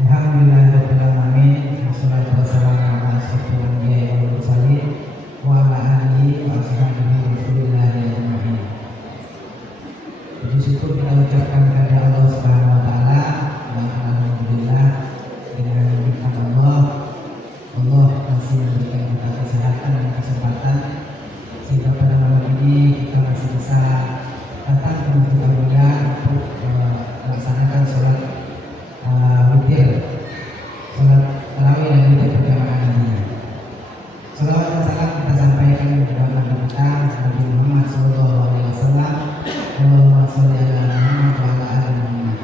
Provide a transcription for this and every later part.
Alhamdulillahirabbil alamin. Wassalatu wassalamu ala asyrofil anbiya'i wal mursalin wa ala alihi wa ashabihi Rasulillahi ajma'in. Puji syukur kita ucapkan kepada Allah Subhanahu wa taala dan alhamdulillah dengan nikmat Allah masih memberikan kita kesehatan dan kesempatan sehingga pada malam ini kita masih bisa datang ke Masjid Al-Mulia untuk melaksanakan sholat witir, sholat tarawih dan witir berjamaah nantinya. Salawat dan salam kita sampaikan kepada Nabi kita Nabi Muhammad SAW. Allahumma sholli ala Muhammad wa ala ali Muhammad.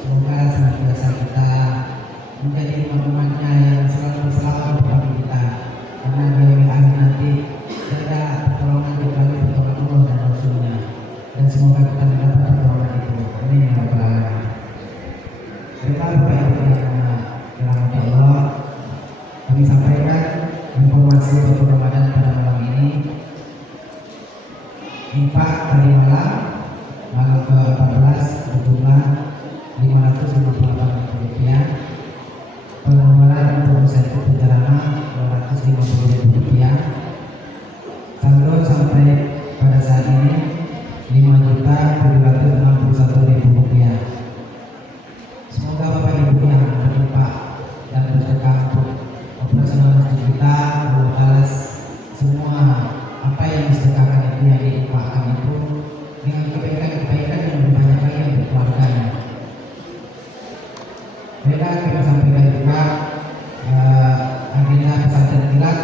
Semoga senantiasa kita menjadi umat-umatnya yang selalu berselawat kepada kita, karena di hari akhir nanti ada pertolongan kecuali pertolongan Allah dan Rasulnya, dan semoga kita mendapat pertolongan itu. Amin ya rabbal alamin. Baiklah Bapak Ibu yang dirahmati Allah, kami sampaikan informasi untuk Ramadan pada malam ini. Infak tadi malam ke-14 berjumlah Rp558. Pengeluaran untuk insentif perjalanan Rp250.000. Saldo sampai pada saat ini Rp5.761.000. Semoga Bapak Ibu yang berinfak dan bersedekah untuk operasional masjid kita balas semua apa yang disedekahkan itu, yang diinfakkan itu dengan kebaikan-kebaikan yang lebih banyak lagi yang berkeluarganya. Baiklah, kita sampaikan juga agenda pesantren kilat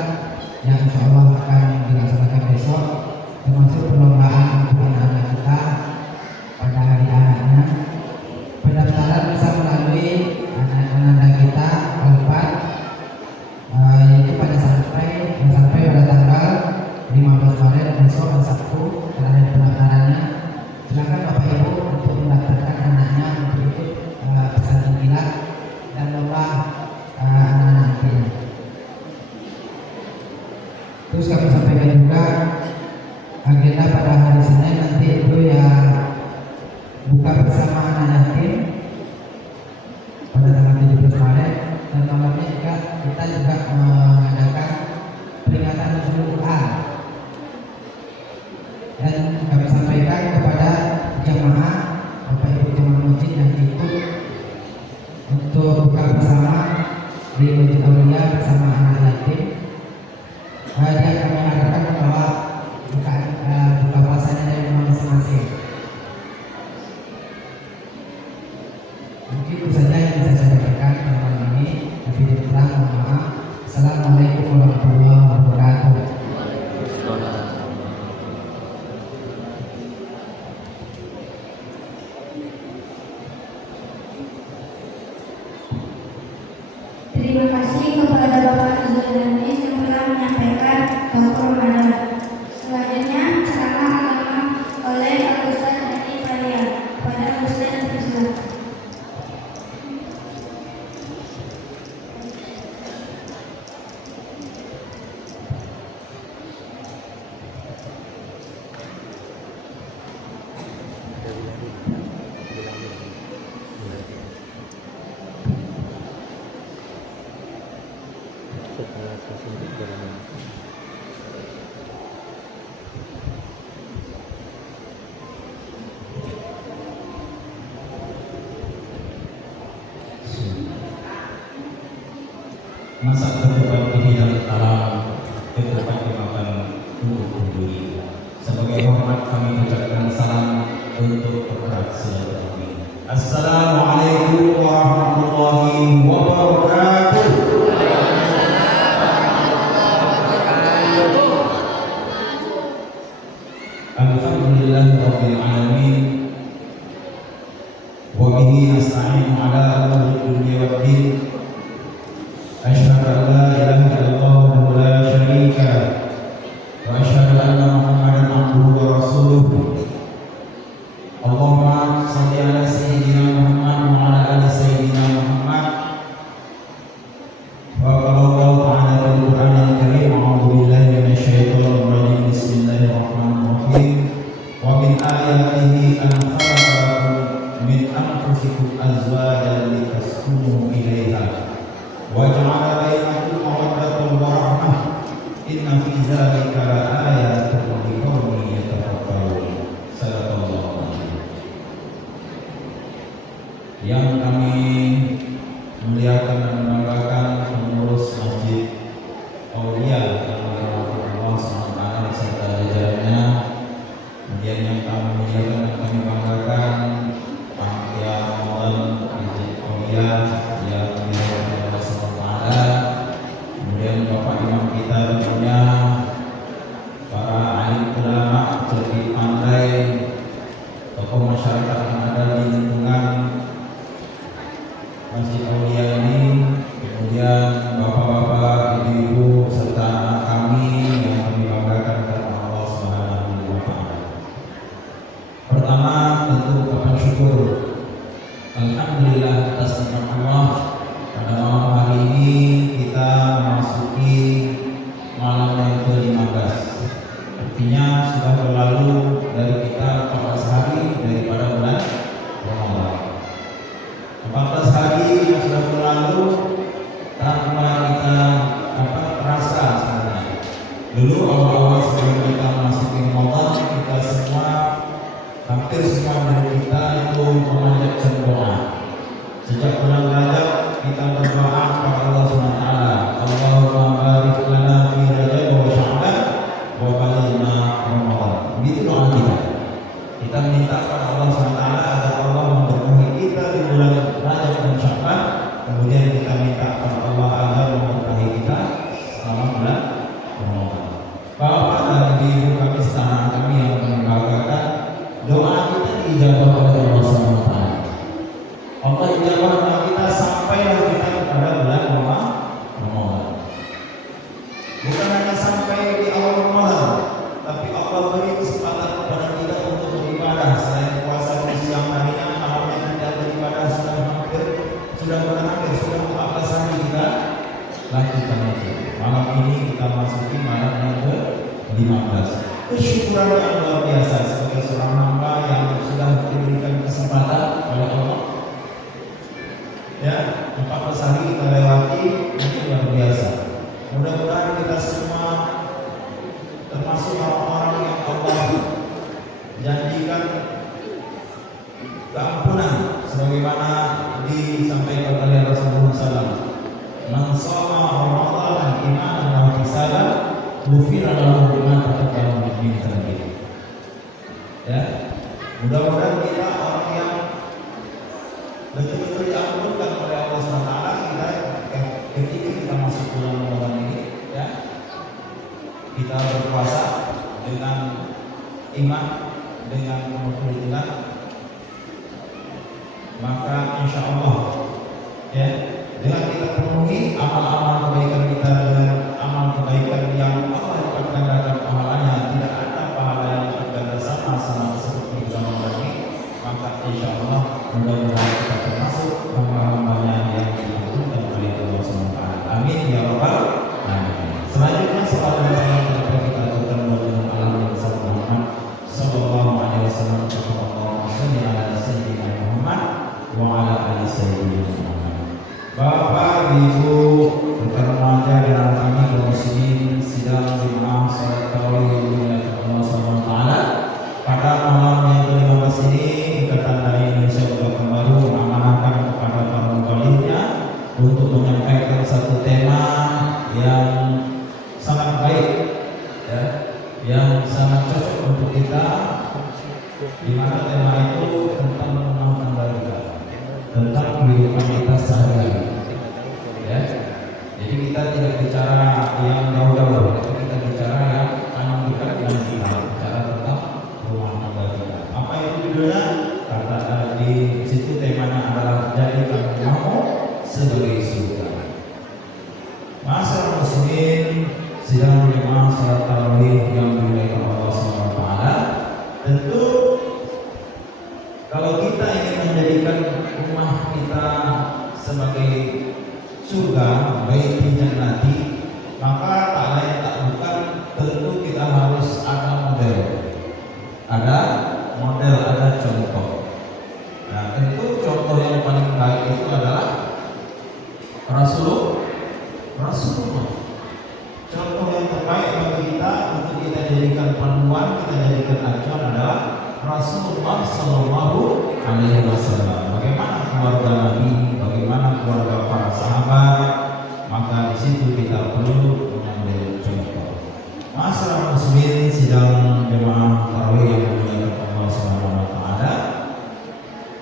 yang insya Allah akan dilaksanakan besok, termasuk perlombaan untuk anak-anak kita pada hari Ahadnya. Pendaftaran bisa melalui anak-anak kita Alfat, yaitu sampai pada tanggal 15 Maret besok hari Sabtu terakhir pendaftarannya. Silakan Bapak Ibu untuk mendaftarkan anaknya untuk ikut pesantren kilat dan lomba anak-anak nanti. Terus kami sampaikan juga agenda pada hari Senin nanti itu ya buka bersama anak yatim pada tanggal 17 Maret, dan malamnya juga kita mengadakan peringatan Nuzulul Quran. Dan kami sampaikan kepada jamaah Bapak Ibu jamaah masjid yang ikut untuk buka bersama di Masjid Al-Mulia bersama anak yatim. Dan kami harapkan bahwa buka puasanya dari rumah masing-masing. Mungkin itu saja yang bisa saya sampaikan pada malam ini. Mohon maaf. Assalamualaikum warahmatullahi wabarakatuh. Terima kasih kepada Bapak Zulkarnain yang telah menyampaikan khotbah Ramadan. Selanjutnya ceramah agama oleh Al-Ustaz Adi Falia pada Muslim dan Islam. Masa kehidupan ini yang dalam kehidupan dimakan untuk berdiri. Sebagai hormat kami ucapkan salam untuk erat silaturahmi. Assalamualaikum warahmatullahi wabarakatuh. Alhamdulillahirabbil alamin. Wa bihi nasta'inu ala umuri dunya waddin. Asyhadu an la ilaha illallah wa la syarika wa asyhadu anna Muhammadan abduhu wa rasuluh. Allahumma shalli ala sayyidina Muhammad wa ala ali sayyidina Muhammad memuliakan dan membanggakan pengurus Masjid Aulia yang dirahmati Allah SWT serta jajarannya. Kemudian yang kami muliakan dan kami banggakan panitia Ramadan Masjid Aulia yang dirahmati Allah SWT. Kemudian Bapak Imam kita tentunya, para alim ulama, cerdik pandai, tokoh masyarakat yang ada di lingkungan Masjid Aulia ini, kemudian bapak-bapak, ibu-ibu, serta anak kami yang kami banggakan karena Allah Subhanahu wa Ta'ala. Pertama, tentu ucapan syukur, alhamdulillah atas nikmat Allah. Pada malam hari ini kita memasuki malam yang ke-15. Artinya sudah berlalu dari kita 14 hari daripada bulan Ramadan. 14 hari yang sudah berlalu tanpa kita terasa sebenarnya. Dulu awal-awal sebelum kita memasuki Ramadan, kita semua, hampir semua dari kita itu memanjatkan doa. Sejak bulan Rajab kita berdoa kepada Allah SWT, Allahumma barik lana fi Rajab wa Sya'ban wa balighna Ramadan. Begitu doa kita. Kita minta kepada Allah SWT agar Allah memberkahi kita di bulan Rajab dan Sya'ban. Kemudian kita minta kepada Allah agar memberkahi kita selama bulan Ramadan. Bapak dan ibu kami serta kami yang membanggakan, doa kita diijabah oleh Allah SWT. Allah ijabah doa kita sampailah kita kepada bulan Ramadan. Bukan hanya sampai di awal Ramadan, tapi Allah beri kesempatan kepada kita untuk beribadah. Selain puasa di siang harinya, malamnya kita beribadah sudah berakhir, sudah 14 hari kita lanjutkan lagi. Malam ini kita masuki malam yang ke-15. Kesyukuran yang luar biasa sebagai seorang hamba yang sudah diberikan kesempatan oleh Allah. Ya, 14 hari kita lewati, itu luar biasa. Mudah-mudahan kita semua termasuk orang-orang yang Allah janjikan keampunan sebagaimana disampaikan oleh Rasulullah SAW. Man shoma Ramadan imanan wa ihtisaban ghufira lahu ma taqaddama min dhanbihi. Ya, mudah-mudahan kita orang yang betul-betul diampunkan oleh Allah SWT ketika kita masuk bulan Ramadan ini, ya. Kita berpuasa dengan iman, dengan kemudian, maka insya Allah, ya, dengan kita penuhi amal-amal kebaikan kita dengan amal kebaikan yang Allah lipat gandakan pahalanya, tidak ada pahala yang lipat ganda sama seperti bulan Ramadan ini, maka insya Allah mudah-mudahan kita termasuk hamba-hambanya yang diampunkan oleh Allah SWT. Amin ya rabbal alamin. Selanjutnya salam dan salam kepada kita aturkan kepada alamin Muhammad sallallahu alaihi wasallam. Allahumma shalli ala sayyidina Muhammad wa ala ali sayyidina Muhammad. Bapak, Ibu, rekan remaja dan kami kaum muslimin sidang jemaah salat tarawih yang dimuliakan Allah SWT. Pada malam yang ke-15 ini, Ikatan Dai Indonesia Gerakan Baru mengamanahkan kepada para mubalighnya untuk menyampaikan satu tema yang sangat baik, ya, yang sangat cocok untuk kita, di mana tema itu tentang rumah tangga kita, tentang kehidupan kita sehari-hari, ya. Jadi kita tidak bicara yang jauh-jauh, tapi kita bicara yang paling dekat dengan kita, bicara tentang rumah tangga kita. Apa itu judulnya? Kata di situ temanya adalah jadikan rumahmu sebagai surga. Masyarakat muslimin sidang jemaah salat tarawih yang dimuliakan Allah SWT. Tentu kalau kita ingin menjadikan rumah kita sebagai surga, baitul jannati, maka tak lain tak bukan tentu kita harus ada model. Ada contoh. Nah, tentu contoh yang paling baik itu adalah Rasulullah. Contoh yang terbaik bagi kita untuk kita jadikan panduan, kita jadikan acuan adalah Rasulullah Sallallahu Alaihi Wasallam. Bagaimana keluarga Nabi, bagaimana keluarga para sahabat, maka di situ kita perlu mengambil contoh. Masyarakat muslimin sidang jemaah tarawih yang dimuliakan Allah Subhanahu wa taala.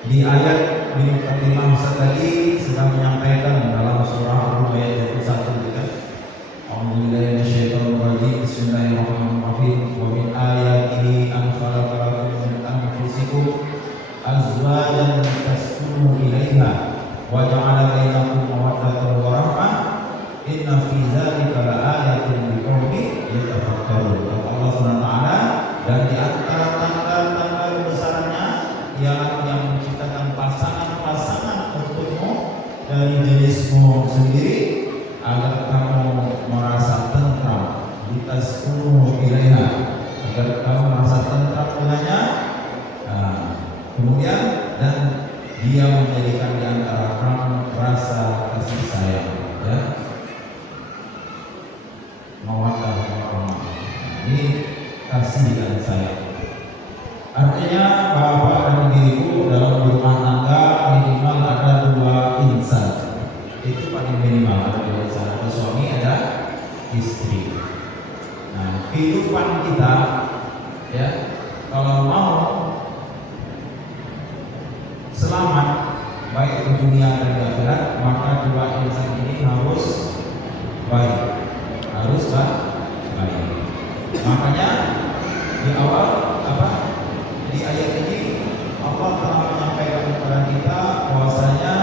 Di ayat Al-Fatihah tadi sedang menyampaikan dalam surah Ar-Rum ayat 21 kan. Alhamdulillah minasyaitonir rajim. Bismillahirrahmanirrahim. Wa min ayatihi an khalaqa lakum min anfusikum azwajan litaskunu ilaiha wa ja'ala bainakum mawaddatan wa rahmah. Inna fi dzalika laayatin liqaumin yatafakkarun. Allah Subhanahu wa taala, dan di antara tanda-tanda kebesarannya ialah yang menciptakan pasangan-pasangan untukmu dari jenismu sendiri agar kamu merasa tentram, litaskunu ilaiha, agar kamu merasa tentram dengannya. Kemudian dan dia menjadikan di antara kamu rasa kasih sayang, ya. Mawaddah warahmah. Ini kasih dan sayang. Artinya bapak dan ibu dalam rumah tangga minimal ada 2 insan. Itu paling minimal, ada 2 insan, ada suami, ada istri. Nah, kehidupan kita, ya, kalau mau selamat baik di dunia dan di akhirat, maka 2 insan ini harus baik. Harus baik. Makanya di awal di ayat ini Allah telah menyampaikan kepada kita bahwasanya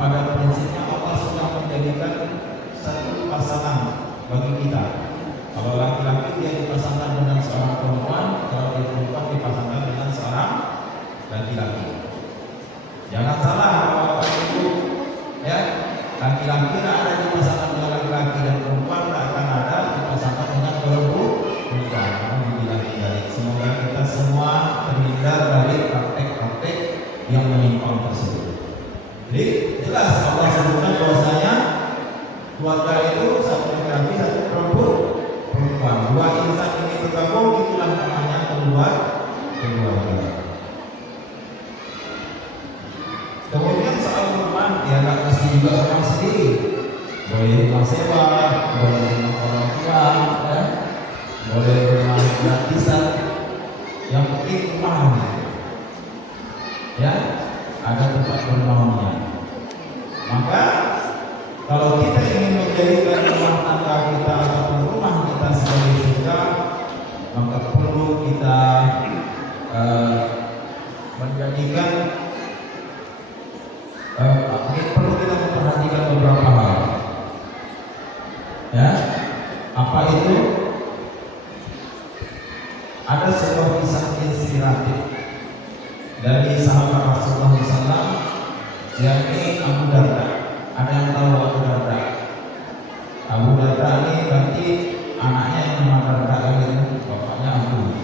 pada prinsipnya Allah sudah menjadikan satu pasangan bagi kita. Kalau laki-laki dia dipasangkan dengan seorang perempuan, kalau dia perempuan dipasangkan dengan seorang laki-laki. Jangan salah Bapak Ibu, ya, laki-laki tidak ada dipasangkan dengan laki-laki dan perempuan tidak akan ada dipasangkan dengan perempuan. Semoga kita semua terhindar dari praktek-praktek yang menyimpang tersebut. Jadi jelas Allah sebutkan bahwasanya keluarga itu satu laki-laki, satu perempuan. 2 insan ini bergabung, itulah namanya keluarga. Kemudian soal rumah, ya nggak mesti juga orang sendiri. Boleh rumah sewa, boleh rumah orang tua, ya. Boleh rumah gratisan. Yang penting rumah, ya, ada tempat bernaungnya. Maka kalau kita ingin menjadikan rumah tangga kita atau rumah kita sebagai surga, maka perlu kita menjadikan perlu kita memperhatikan beberapa hal, ya. Apa itu? Ada sebuah kisah inspiratif dari sahabat Rasulullah SAW, yakni Abu Darda. Ada yang tahu Abu Darda? Abu Darda ini berarti anaknya yang nama Darda itu, bapaknya Abu.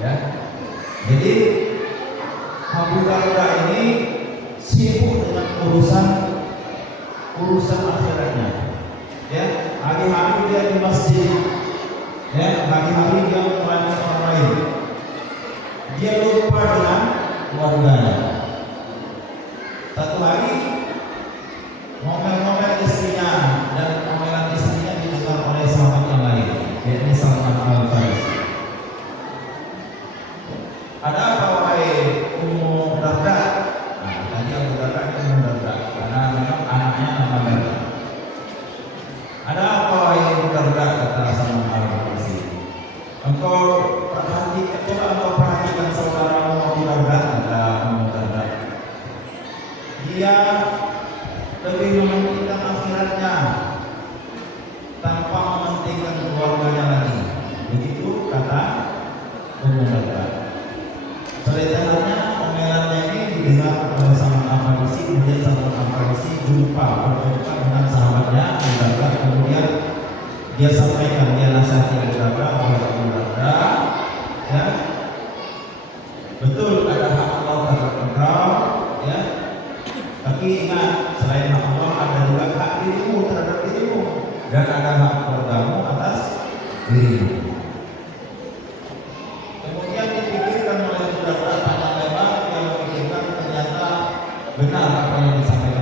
Ya, jadi Abu Darda ini sibuk dengan urusan akhiratnya. Ya, hari-hari dia di masjid. Ya, hari-hari dia melayani orang lain. Dia lupa dengan keluarganya. Satu hari ngomel-ngomel istrinya, dan ngomelan istrinya didengar oleh sahabat yang lain, yakni Salman Al-Farisi. Ada apa wahai Ummu Darda? Nah, tadi Abu Darda itu Ummu Darda karena memang anaknya nama Darda. Ada apa wahai Ummu Darda, kata Salman Al-Farisi. Engkau perhatikan saudaramu Abu Darda, kata Ummu Darda. Dia lebih mementingkan akhiratnya tanpa mementingkan keluarganya lagi. Begitu kata Ummu Darda. Selanjutnya omelannya ini didengar oleh Salman Al-Farisi. Kemudian Salman Al-Farisi berjumpa dengan sahabatnya Abu Darda. Kemudian dia sampaikan, dia nasihati Abu Darda, Abu Darda, ya, betul ada hak Allah terhadap engkau, ya. Tapi ingat, selain hak Allah ada juga hak dirimu terhadap dirimu, dan ada hak keluargamu atas dirimu. Kemudian dipikirkan oleh Abu Darda panjang lebar, dia memikirkan ternyata benar apa yang disampaikan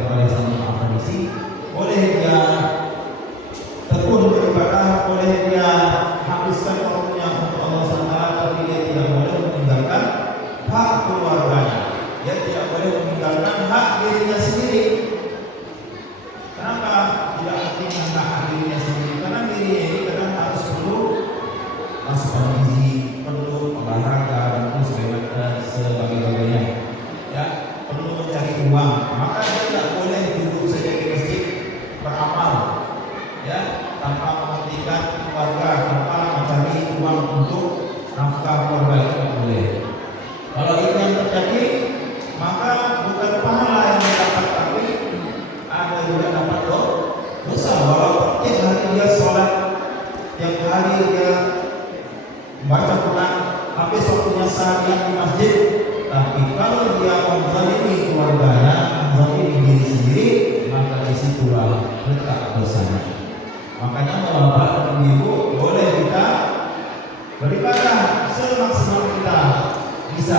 Makanya bapak dan ibu boleh kita beribadah semaksimal kita bisa,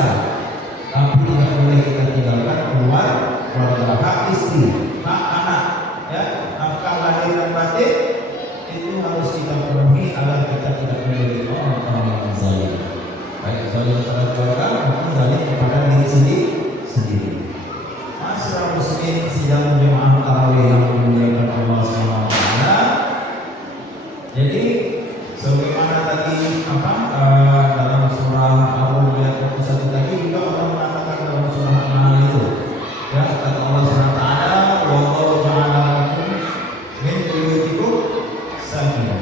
tapi tidak boleh kita tinggalkan keluar keluarga, hak istri, hak anak, ya, nafkah lahir dan batin itu harus kita penuhi agar kita tidak menjadi orang-orang yang zalim, baik zalim terhadap keluarga maupun zalim kepada diri sendiri. Masyarakat muslimin sidang jemaah tarawih yang dimuliakan Allah Subhanahu wa taala. Jadi sebagaimana tadi dalam surah Al-Rum ayat 21 tadi juga Allah mengatakan dalam surah Al-An'am itu, ya, kata Allah Subhanahu wa taala, wallahu ja'ala lakum min buyutikum sakinah.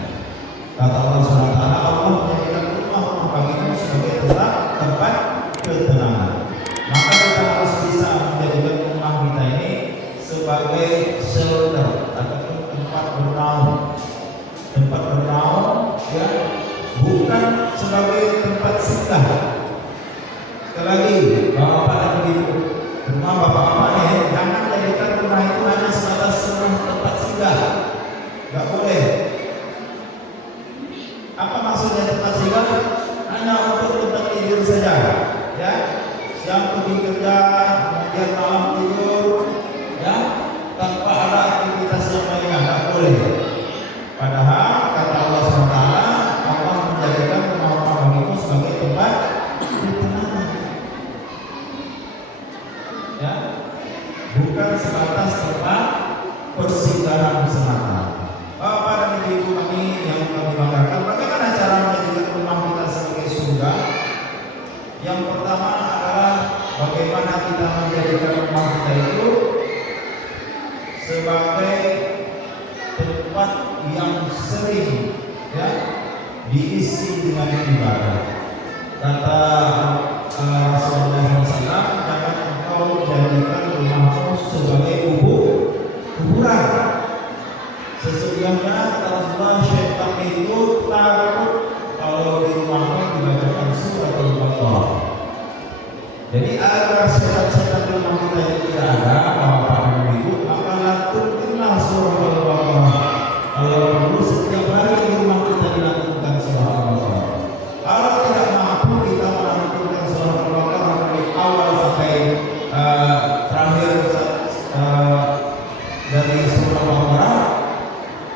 Kata Allah Subhanahu wa taala, Allah menjadikan rumah-rumah bagimu sebagai tempat ketenangan. Maka kita harus bisa menjadikan rumah kita ini sebagai shelter ataupun tempat bernaung, ya, bukan sebagai tempat singgah. Sekali lagi, bapak dan ibu, rumah bapak-bapak ya, jangan jadikan rumah itu hanya sebatas tempat singgah. Gak boleh. Apa maksudnya tempat singgah? Hanya untuk tempat tidur saja, ya. Siang pergi kerja, kemudian malam tidur, ya, tanpa ada aktivitas yang lainnya, gak boleh. Padahal kata Allah SWT, Allah menjadikan rumah-rumah bagimu sebagai tempat ketenangan, ya, bukan sebatas tempat persinggahan semata. Bapak dan ibu kami yang kami banggakan, bagaimana cara menjadikan rumah kita sebagai surga? Yang pertama adalah bagaimana kita menjadikan rumah kita itu sebagai tempat yang sering, ya, diisi dengan ibadah. Kata Rasulullah SAW, jangan engkau jadikan rumahmu sebagai kuburan. Sesungguhnya kata Rasulullah, syaitan itu takut kalau di rumahmu dibacakan surat Al-Baqarah. Jadi agar setan-setan di rumah kita itu tidak ada, bapak dan ibu, maka lakukanlah surah Al-Baqarah. Kalau perlu setiap hari di rumah kita dilakukan surah Al-Baqarah. Kalau tidak mampu kita melakukan surah Al-Baqarah dari awal sampai terakhir dari surah Al-Baqarah,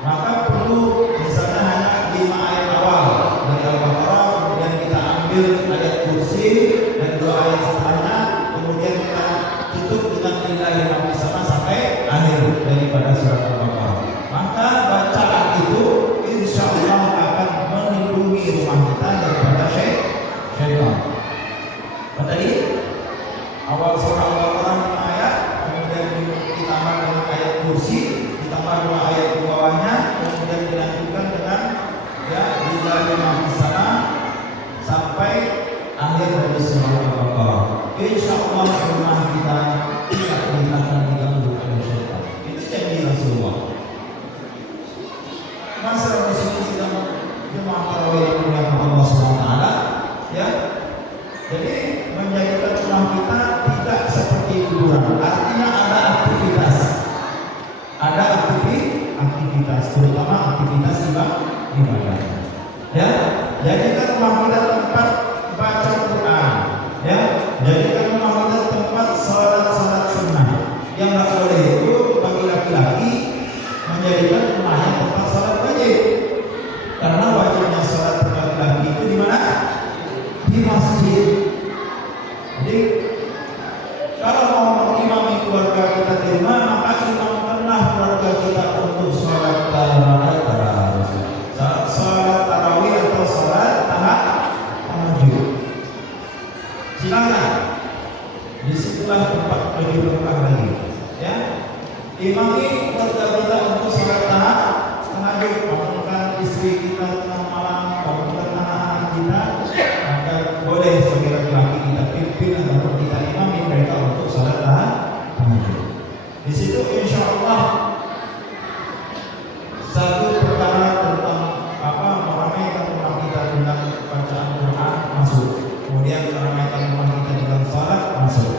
maka perlu misalnya hanya 5 ayat awal dari Al-Baqarah, kemudian kita ambil ayat kursi dan 2 ayat setelahnya, kemudian kita tutup dengan lillahi ma fis sama sampai akhir daripada surat Al-Baqarah. Maka bacaan itu insya Allah akan melindungi rumah kita daripada syaitan. Tadi awal surah Al-Baqarah 5 ayat, kemudian ditambah dengan ayat kursi, ditambah 2 ayat di bawahnya, kemudian dilanjutkan dengan, ya, lillahi ma fis sama sampai akhir dari surah Al-Baqarah. Insya Allah rumah kita tidak akan diganggu oleh syaitan. Itu janji Rasulullah. Masyarakat muslim sedang jemaah tarawih yang dimuliakan Allah SWT, ya. Jadi menjadikan rumah kita tidak seperti kuburan. Artinya ada aktivitas, terutama aktivitas ibadah. Ya, jadikan rumah kita tempat baca Quran, ya. Jadikan rumah kita tempat salat sunnah. Yang nggak boleh itu bagi laki-laki menjadikan rumahnya tempat salat wajib, karena wajibnya salat laki-laki itu di mana? Di masjid. Jadi kalau mau mengimami keluarga kita di rumah, maka imamkanlah keluarga kita untuk salat tarawih atau salat tahajud. Silakan. Disitulah tempat lebih berkah lagi, ya. Imami keluarga kita untuk salat tahajud, bangunkan istri kita tengah malam, bangunkan anak-anak kita, agar boleh sebagai laki-laki kita pimpin atau kita imami mereka untuk salat tahajud. Di situ insya Allah satu perkara tentang meramaikan rumah kita dengan bacaan Quran masuk, kemudian meramaikan rumah kita dengan salat masuk,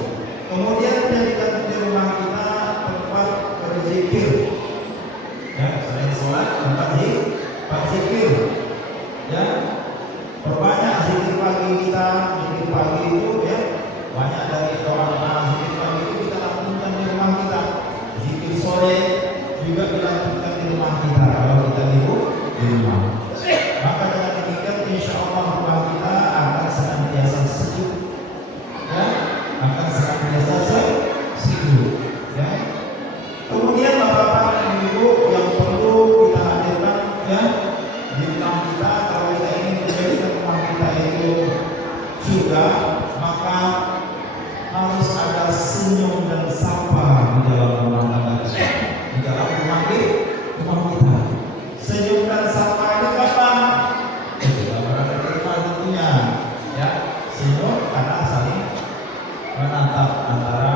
kemudian jadikan di rumah kita tempat berzikir, ya, selain salat tempat zikir. juga dilanjutkan di rumah kita kalau kita di rumah. Maka dengan demikian insya Allah rumah kita akan senantiasa sejuk, ya, akan senantiasa sejuk, ya. Kemudian bapak-bapak dan ibu yang perlu kita hadirkan, ya, di rumah kita kalau kita ingin menjadikan rumah kita itu surga, maka harus ada senyum dan sapa di dalam rumah tangga kita, di dalam rumah kita. Senyum dan sapa itu kapan? Ketika berada di rumah tentunya, ya. Senyum karena saling menatap antara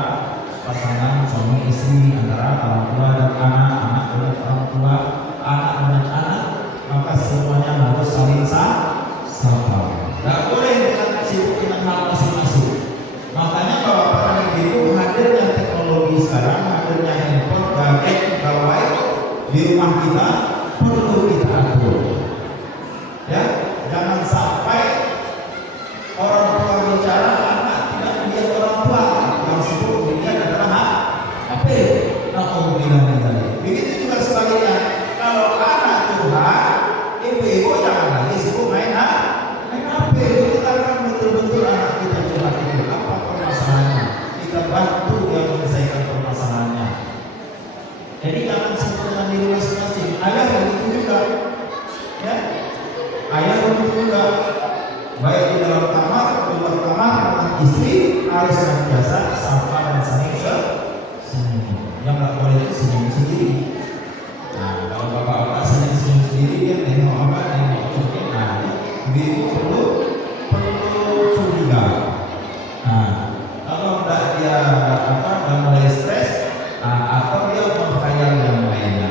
pasangan suami istri, antara orang tua dan anak, anak dengan orang tua, anak dengan anak, maka semuanya harus saling sapa. Tidak boleh dengan sibuk dengan hal masing-masing. Makanya bapak dan ibu hadirnya teknologi sekarang, hadirnya handphone, gadget, gawai di rumah kita perlu kita atur. Ya, jangan sampai orang tua bicara, anak tidak melihat orang tua. Yang sibuk dilihat adalah HP. Begitu juga sebaliknya. Kalau anak curhat, ibu-ibu jangan lagi sibuk main HP. Kita kan betul-betul anak kita curhat itu apa permasalahannya. Kita bantu dia menyelesaikan permasalahannya. Jadi jangan sibuk dengan diri masing-masing. Ayah begitu juga, ya. Ayah begitu juga. Baik di dalam kamar, di luar kamar, dengan istri harus senantiasa sapa dan saling senyum. Yang nggak boleh itu senyum sendiri. Nah, kalau bapak-bapak senyum sendiri, dia nengok apa, nengok cuci. Nah, ibu perlu curiga. Nah, kalau enggak dia udah mulai stres, atau dia berkhayal yang lainnya.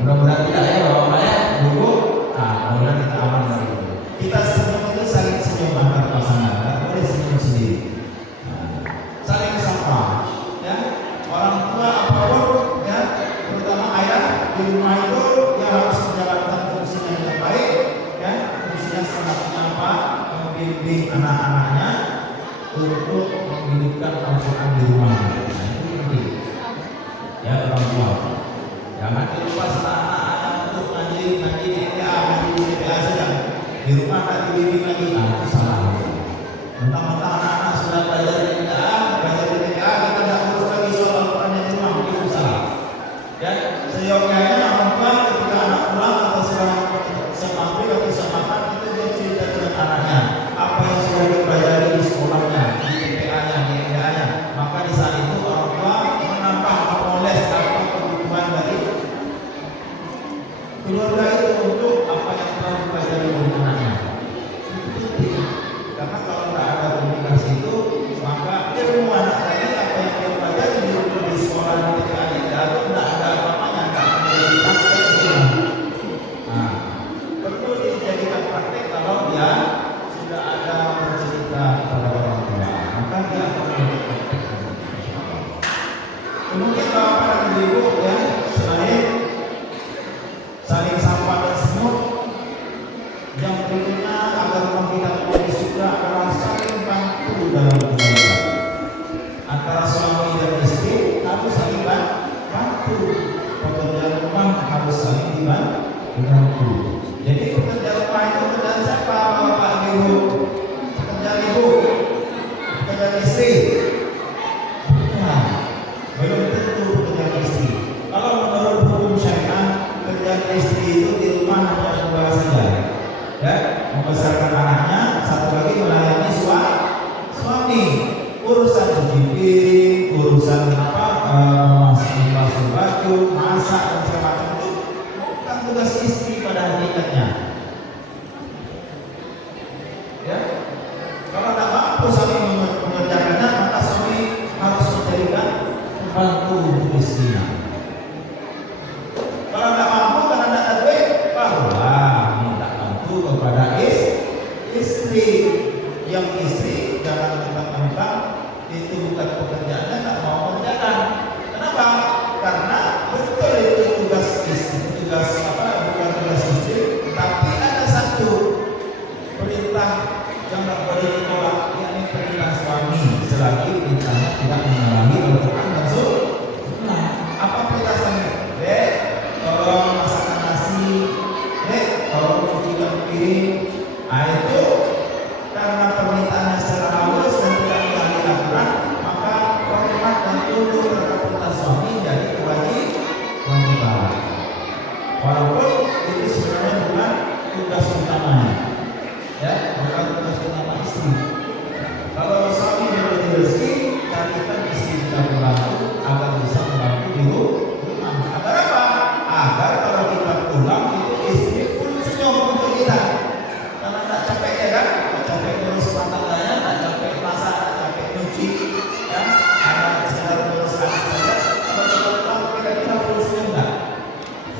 Mudah-mudahan tidak ya bapak ya, ibu. Mudah-mudahan kita aman dari itu. Kita senyum itu saling senyum antar pasangan, tidak boleh senyum sendiri. Saling sapa, ya. Orang tua apapun, ya, terutama ayah di rumah itu dia harus menjalankan fungsinya dengan baik, ya. Fungsinya salah satunya apa? Membimbing anak-anaknya untuk menghidupkan Al-Quran di rumah. Nah, itu penting. Ya, orang tua. Jangan lupa sama anak-anak untuk ngaji di TPA, ngaji di TPA saja. Di rumah tak dibimbing lagi, itu salah. Mentang-mentang anak-anak sudah belajar di TPA, kita tidak urus lagi soal Al-Quran di rumah, itu salah. Ya, seyogyanya orang tua ketika anak pulang atau siap maghrib atau siap makan itu dia cerita dengan anaknya apa yang sudah dipelajari di sekolahnya, di TPA-nya, di TPA-nya. Maka di saat itu orang tua menambah memoles apa kebutuhan dari keluarga itu untuk apa yang telah dipelajari dari anaknya. Karena kalau tidak ada komunikasi itu, maka ilmu anak tadi apa yang dia pelajari di sekolah di TPA-nya tidak ada apa-apanya, tidak akan menjadi praktek. Nah, perlu dijadikan praktek kalau dia sudah ada bercerita kepada orang tua, maka dia akan menjadi praktek. Kemudian bapak dan ibu, ya, selain saling sapa dan senyum, yang berikutnya agar rumah kita menjadi surga adalah saling bantu dalam kebaikan. Antara suami dan istri harus saling bantu. Pekerjaan rumah harus saling dibantu. Jadi pekerjaan rumah itu pekerjaan siapa? Bapak ibu, pekerjaan ibu, pekerjaan istri. Nah, belum tentu pekerjaan istri. Kalau menurut hukum syariat, pekerjaan istri itu di rumah hanya dua saja, ya, membesarkan anaknya, satu lagi melayani suami. Urusan cuci piring, urusan memasak baju, masak dan segala macam itu bukan tugas istri pada hakikatnya.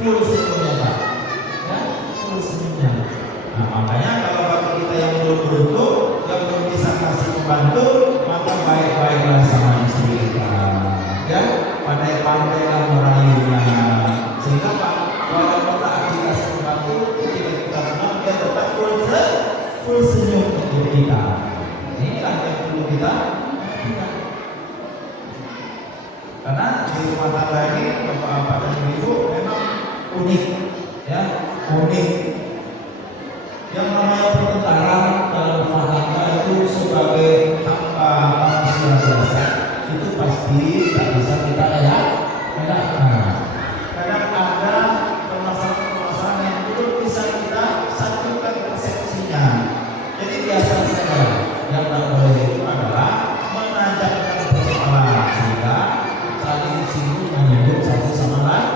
full senyumnya Pak, ya full senyumnya. Nah makanya kalau bagi kita yang belum beruntung, yang belum bisa kasih pembantu, maka baik-baiklah sama istri kita, ya pandai-pandailah merayunya, sehingga Pak walaupun tak dikasih pembantu, ketika kita menang dia tetap full senyum untuk kita. Inilah yang perlu kita. Karena di rumah tangga ini bapak-bapak dan ibu memang unik, ya unik. Yang namanya pertengkaran dalam rumah tangga itu sebagai hamba manusia biasa itu pasti tak bisa kita elakkan. Kadang ada permasalahan-permasalahan yang belum bisa kita satukan persepsinya. Jadi biasa saja yang tak boleh itu adalah menajakkan persoalan sehingga saling singgung menyebut satu sama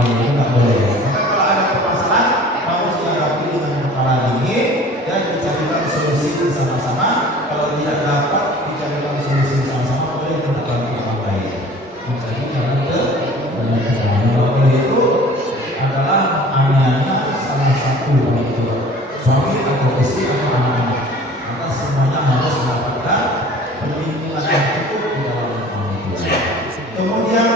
lain itu tak boleh. Maka kalau ada permasalahan harus dihadapi dengan kepala dingin dan dicarikan solusi bersama-sama. Kalau tidak dapat dicarikan solusi bersama-sama, boleh kita bantu orang lain. Jadi jangan banyak boleh itu adalah anehnya salah satu itu suami atau istri atau anak-anak. Maka semuanya harus mendapatkan perlindungan yang cukup di dalam rumah itu. Kemudian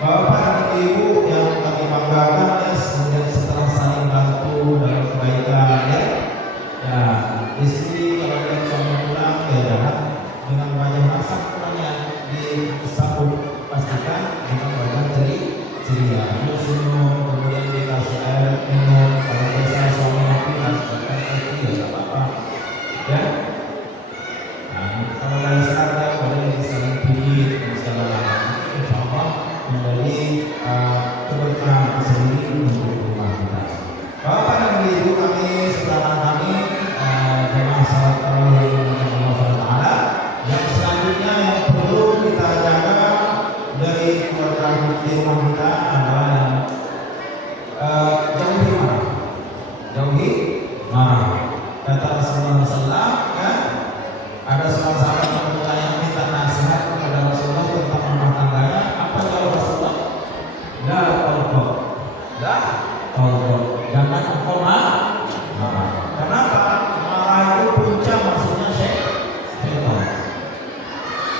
bapak dan ibu yang kami banggakan ya, kemudian setelah saling bantu dalam kebaikan ya istri kalau yang suami pulang ya jangan dengan banyak masak pulangnya disambut, pastikan dengan banyak ceria senyum, kemudian dikasih air minum. Kalau biasa suami mati kasihkan air ya tak apa-apa ya. Nah, kalau lagi serta boleh disaling pijit dan segala macam, insya Allah menjadi keberkahan tersendiri untuk rumah kita. Bapak dan ibu kami, saudara kami, jemaah salat tarawih yang Allah Taala, yang selanjutnya yang perlu kita jaga dari keluarga di rumah kita adalah yang jauhi marah. Kata Rasulullah SAW, ya, ada seorang sahabat yang bertanya minta nasihat kepada Rasulullah tentang rumah tangganya. Apa jawab Rasulullah? La tawbah, jangan engkau marah. Kenapa? Marah itu punca maksudnya syaitan.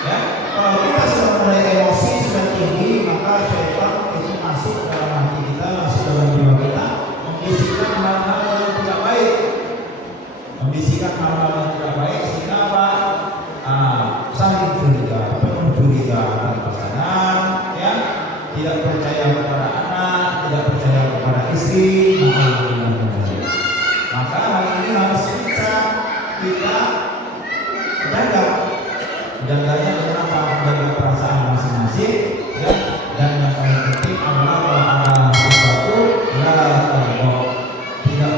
Ya, kalau kita sudah mulai emosi sudah tinggi, maka syaitan itu masuk dalam hati kita, masuk dalam jiwa kita, membisikkan hal-hal yang tidak baik, sehingga apa? Saling curiga, penuh curiga akan pasangan, ya, tidak percaya kepada anak, tidak percaya kepada istri, maka hal ini harus bisa kita jaganya dengan apa? Menjaga perasaan masing-masing, ya, dan yang paling penting adalah kalau ada sesuatu tidak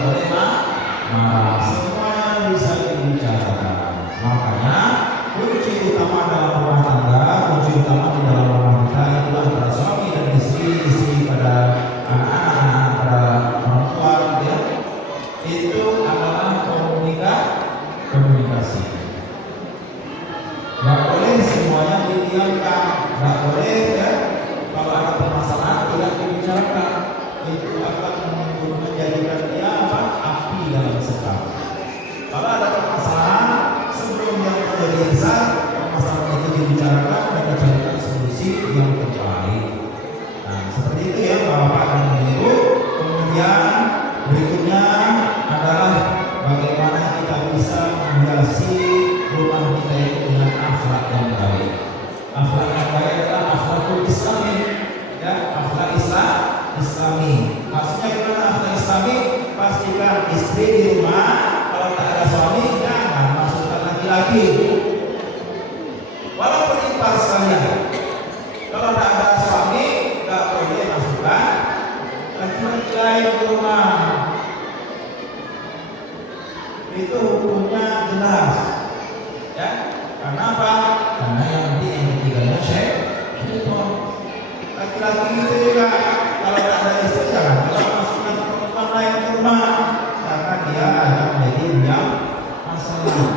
boleh marah, semuanya bisa dibicarakan. Makanya kunci utama dalam rumah tangga, kunci utama di dalam rumah kita itu antara suami dan istri pada anak-anak, pada orang tua, ya, itu adalah komunikasi. Nggak boleh semuanya didiamkan, nggak boleh ya. Kalau ada permasalahan tidak dibicarakan, itu akan menjadikan dia api dalam sekam. Kalau ada permasalahan sebelum yang menjadi besar, permasalahan itu dibicarakan dan dicarikan solusi yang terbaik. Nah seperti itu ya Bapak dan Ibu. Kemudian berikutnya adalah bagaimana kita bisa menghiasi rumah kita itu dengan akhlak yang baik. Akhlak yang baik adalah akhlakul Islami, ya, akhlak Islami. Maksudnya gimana akhlak Islami? Pastikan istri di rumah kalau tak ada suami jangan masukkan laki-laki. Walaupun ipar sekalian, kalau tak ada suami tak boleh masukkan laki-laki lain di rumah. Itu hukumnya jelas, ya. Karena apa? Karena yang nanti yang ketiganya syaitan. Laki-laki itu juga kalau tak ada istri jangan masukkan perempuan lain ke rumah, karena dia akan menjadi yang masalah.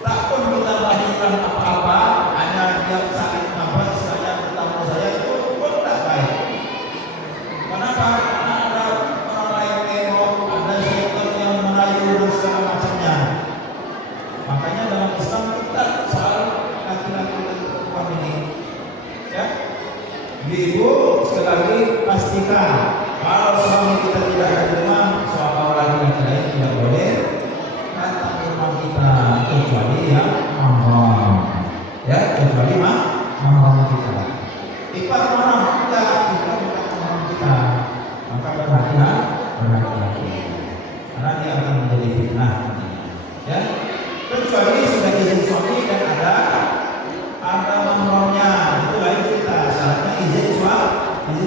Tak pun kita lakukan apa-apa, hanya dia sakit nafas saja bertamu saya itu pun tak baik. Ibu-ibu sekali lagi pastikan kalau suami kita tidak ada di rumah, soal laki-laki lain tidak boleh datang ke rumah kita kecuali yang mahram, ya, kecuali mahram kita. Ipar mahram kita bukan mahram kita, maka berhati-hati, karena dia akan menjadi fitnah, ya. Kecuali sudah izin suami dan ada mahramnya, itu lain cerita. Syaratnya izin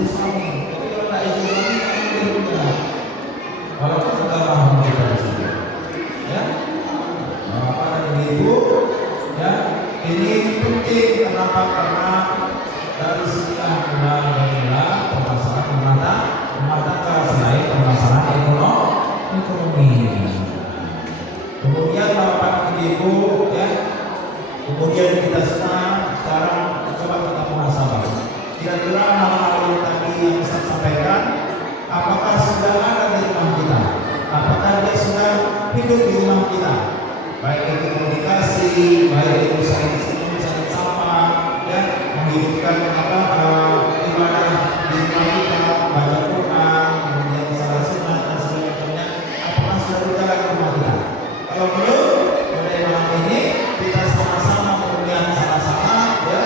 suami. Tapi kalau tidak izin suami, boleh juga. Walaupun sudah mahram kita di sini, ya. Bapak dan Ibu, ya, ini penting. Kenapa? Karena dari segi akhlak permasalahan rumah tangga selain permasalahan ekonomi. Kemudian Bapak dan Ibu, ya, kemudian kita semua sekarang coba kita muhasabah. Kira-kira hal-hal yang tadi yang saya sampaikan, apakah sudah ada di rumah kita? Apakah dia sudah hidup di rumah kita? Baik itu komunikasi, baik itu saling sapa, ya, menghidupkan ibadah di rumah kita, baca Quran, kemudian salat sunat dan sebagainya. Apakah sudah berjalan di rumah kita? Kalau belum, mulai malam ini kita sama-sama kemudian sama-sama, ya,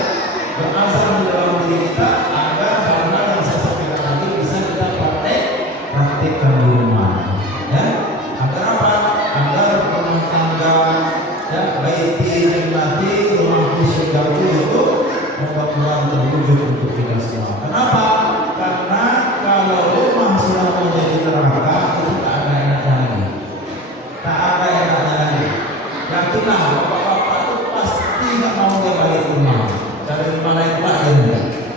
berazam di dalam diri kita agar hal-hal yang saya sampaikan tadi bisa kita praktekkan di rumah, ya. Agar apa? Agar rumah tangga, ya, baiti jannati, rumahku surgaku itu mudah-mudahan terwujud untuk kita semua. Kenapa? Karena kalau rumah sudah menjadi neraka itu tak ada enaknya lagi. Tak ada enaknya lagi. Yakinlah bapak-bapak itu pasti nggak mau dia balik ke rumah. Dari mana itu lagi?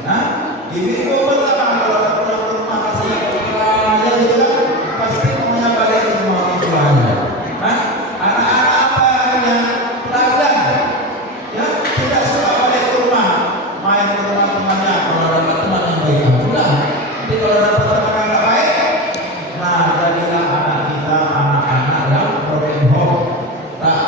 Nah, ibu-ibu betapa kalau ada pulang ke rumah kasih pulang aja gitu kan, pasti maunya balik ke rumah orang tuanya. Nah, anak-anak apa hanya pedagang, ya, tidak suka balik ke rumah, main ke rumah temannya. Kalau dapat teman yang baik pulang. Tapi kalau dapat teman yang nggak baik, nah jadilah anak kita anak-anak yang broken home, tak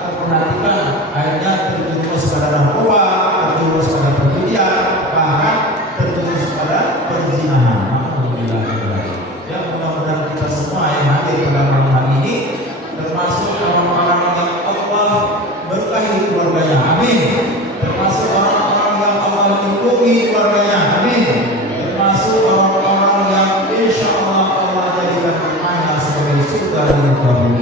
terperhatikan, akhirnya terjerumus pada narkoba, terjerumus pada perjudian, bahkan terjerumus pada perzinahan. Alhamdulillah. Ya, mudah-mudahan kita semua yang hadir pada malam hari ini termasuk orang-orang yang Allah berkahi keluarganya, amin. Termasuk orang-orang yang Allah lindungi keluarganya, amin. Termasuk orang-orang yang insya Allah Allah jadikan rumahnya sebagai surga di dunia.